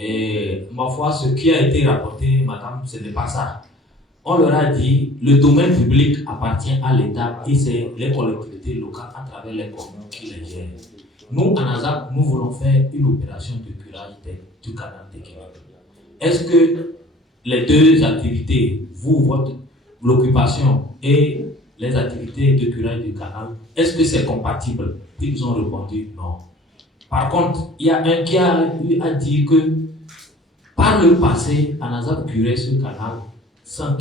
Et ma foi, ce qui a été rapporté, madame, ce n'est pas ça. On leur a dit, le domaine public appartient à l'État et c'est les collectivités locales à travers les communes qui les gèrent. Nous, en ASAP, nous voulons faire une opération de curage du canal de Guinée. Est-ce que les deux activités, l'occupation et les activités de curage du canal, est-ce que c'est compatible? Ils ont répondu non. Par contre, il y a un qui a dit que par le passé, ANASAP curait ce canal sans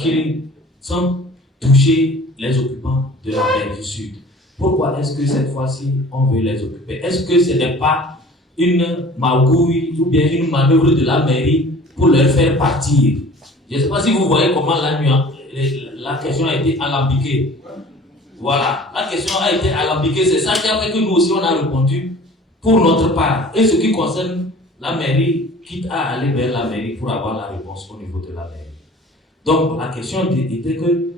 toucher les occupants de la berge sud. Pourquoi est-ce que cette fois-ci, on veut les occuper? Est-ce que ce n'est pas une magouille ou bien une manœuvre de la mairie pour leur faire partir? Je ne sais pas si vous voyez comment la question a été alambiquée. Voilà, la question a été alambiquée. C'est ça qui a fait que nous aussi, on a répondu pour notre part. Et ce qui concerne la mairie, quitte à aller vers la mairie pour avoir la réponse au niveau de la mairie. Donc, la question était que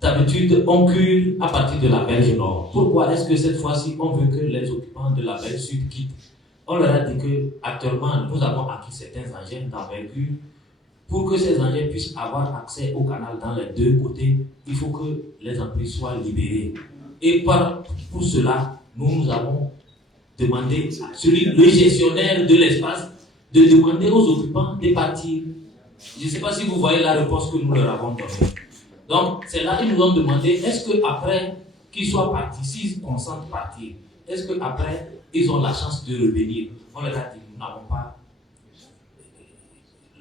d'habitude, on cure à partir de la berge nord. Pourquoi est-ce que cette fois-ci, on veut que les occupants de la berge sud quittent? On leur a dit qu'actuellement, nous avons acquis certains engins d'envergure. Pour que ces engins puissent avoir accès au canal dans les deux côtés, il faut que les emprises soient libérées. Et pour cela, nous avons demandé à le gestionnaire de l'espace de demander aux occupants de partir. Je ne sais pas si vous voyez la réponse que nous leur avons donnée. Donc, c'est là qu'ils nous ont demandé, est-ce qu'après qu'ils soient partis, s'ils consentent partir, est-ce qu'après, ils ont la chance de revenir? On leur a dit, nous n'avons pas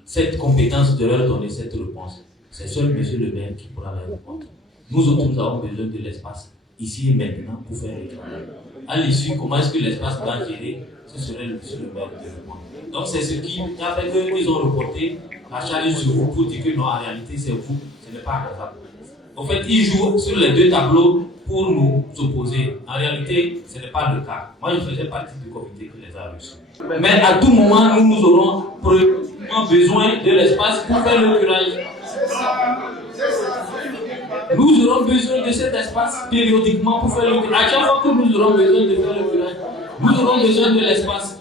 cette compétence de leur donner cette réponse. C'est seul monsieur le maire qui pourra la répondre. Nous autres, nous avons besoin de l'espace, ici et maintenant, pour faire le travail. À l'issue, comment est-ce que l'espace va gérer? Ce serait le monsieur le maire de répondre. Donc, c'est ce qui a fait qu'ils ont reporté la charge sur vous pour dire que non, en réalité, c'est vous, ce n'est pas ANASAP. En fait, ils jouent sur les deux tableaux pour nous opposer. En réalité, ce n'est pas le cas. Moi, je faisais partie du comité qui les a reçus. Mais à tout moment, nous aurons besoin de l'espace pour faire le curage. Nous aurons besoin de cet espace périodiquement pour faire le curage. À chaque fois que nous aurons besoin de faire le curage, nous aurons besoin de l'espace.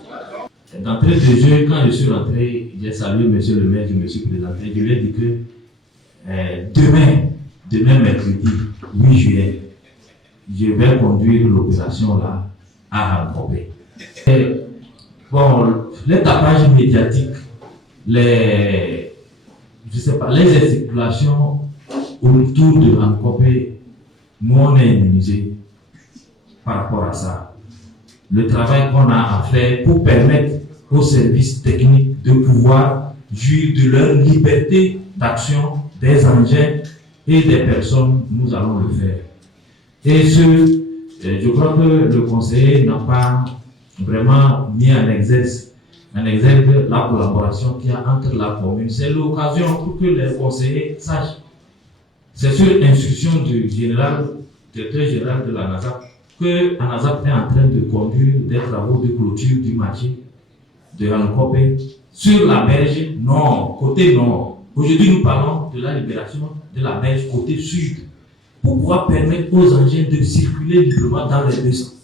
D'entrée de jeu, quand je suis rentré, j'ai salué monsieur le maire, je me suis présenté. Je lui ai dit que demain mercredi 8 juillet, je vais conduire l'opération là à Rancopé. Bon, les tapages médiatiques, les gesticulations autour de Rancopé, nous on est immunisés par rapport à ça. Le travail qu'on a à faire pour permettre aux services techniques de pouvoir jouir de leur liberté d'action des engins et des personnes, nous allons le faire. Et je crois que le conseiller n'a pas vraiment mis en exergue la collaboration qu'il y a entre la commune. C'est l'occasion pour que les conseillers sachent. C'est sur instruction du directeur général de l'ANASAP que l'ANASAP est en train de conduire des travaux de clôture du marché de Rancopé sur la berge nord, côté nord. Aujourd'hui, nous parlons de la libération de la berge côté sud pour pouvoir permettre aux engins de circuler librement dans les deux sens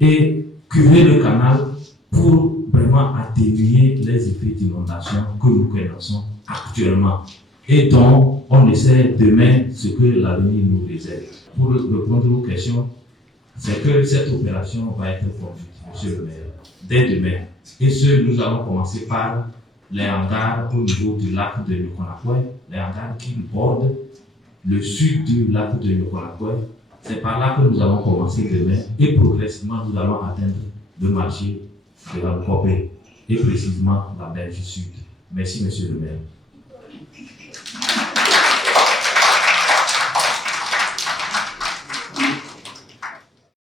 et curer le canal pour vraiment atténuer les effets d'inondation que nous connaissons actuellement et dont on essaie demain ce que l'avenir nous réserve. Pour répondre aux questions, c'est que cette opération va être conduite, monsieur le maire, dès demain. Et nous allons commencer par les hangars au niveau du lac de Yokonakwe, les hangars qui bordent le sud du lac de Yokonakwe. C'est par là que nous allons commencer demain et progressivement nous allons atteindre le marché de Rancopé et précisément la berge sud. Merci, monsieur le maire.